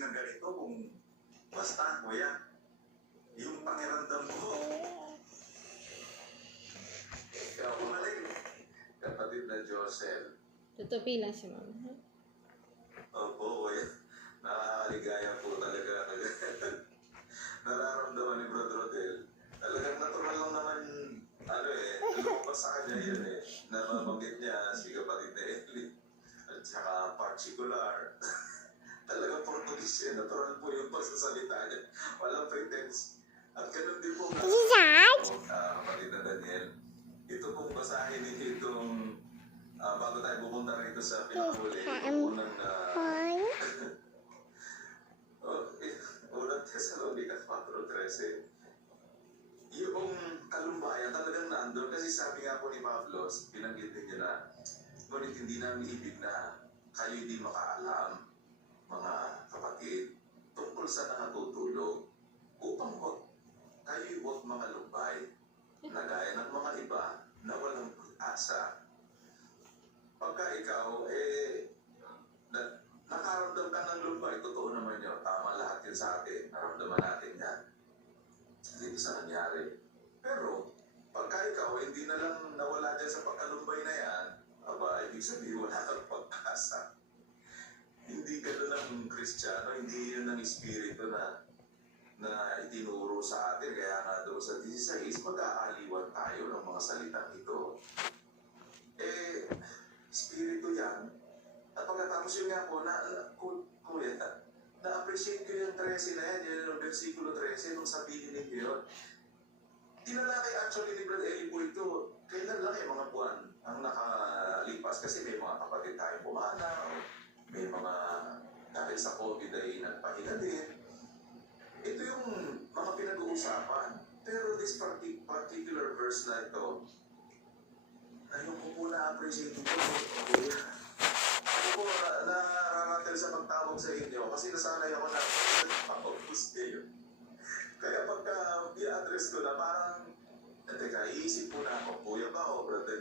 na ganito kung basta, kuya, yung pakiramdam ko, ikaw umaling, kapatid na Josel. Tutupi lang si mama. Ha? Opo, kuya. Nakakaligaya po talaga. Nararamdaman ni Brother Rodel. Talagang natural lang naman, lumabas sa kanya yun eh. Nababanggit niya si kapatid na Eli. At saka particular. Talagang Portuguese eh. Natural po yung pagsasalita niya. Walang pretense. At ganun din po kapatid na Daniel. Ito pong basahin ninyo itong bago tayo pumunta rito sa pinakahuli. Unang unang Thessalonica 4:13. Yung kalumbayan talagang nandun kasi sabi nga po ni Pablos, binanggit din niya na ngunit hindi namin ibig na kayo hindi makaalam, mga kapatid, tungkol sa nakatutulog upang kayo huwag makalumbay na gaya ng mga iba na walang pag-asa. Pagka ikaw, nakaramdam ka ng lumbay, totoo naman yun. Tama lahat yun sa atin. Naramdaman natin yan. Dito sa nangyari. Pero, pagka ikaw, hindi na lang nawala dyan sa pagkalumbay na yan, aba, ibig sabihin wala kang pag-asa. Hindi ka doon ng Kristiyano, hindi yun ng Espiritu na itinuro sa atin. Kaya nga doon sa 16, mag-aaliwan tayo ng mga salitang ito. Espiritu yan. At pagkatapos yun nga po, kuya, na-appreciate ko yung 13 na yan, yung versikulo 13, nung sabihin ninyo yun. Tinalakay actually ni Brad Eli po ito, kailan lang yung mga buwan ang nakalipas kasi may mga kapatid tayong pumanaw, may mga dahil sa COVID ay nagpahinga din. Ito yung mga pinag-uusapan. Pero this particular verse na ito, ayun ko po na-appreciate ito. Ako po nararatel sa pagtawag sa inyo kasi nasanay ako na pag-focus kayo. Kaya pagka i-address ko na parang, teka, iisip po na ako, kuya ba o brother?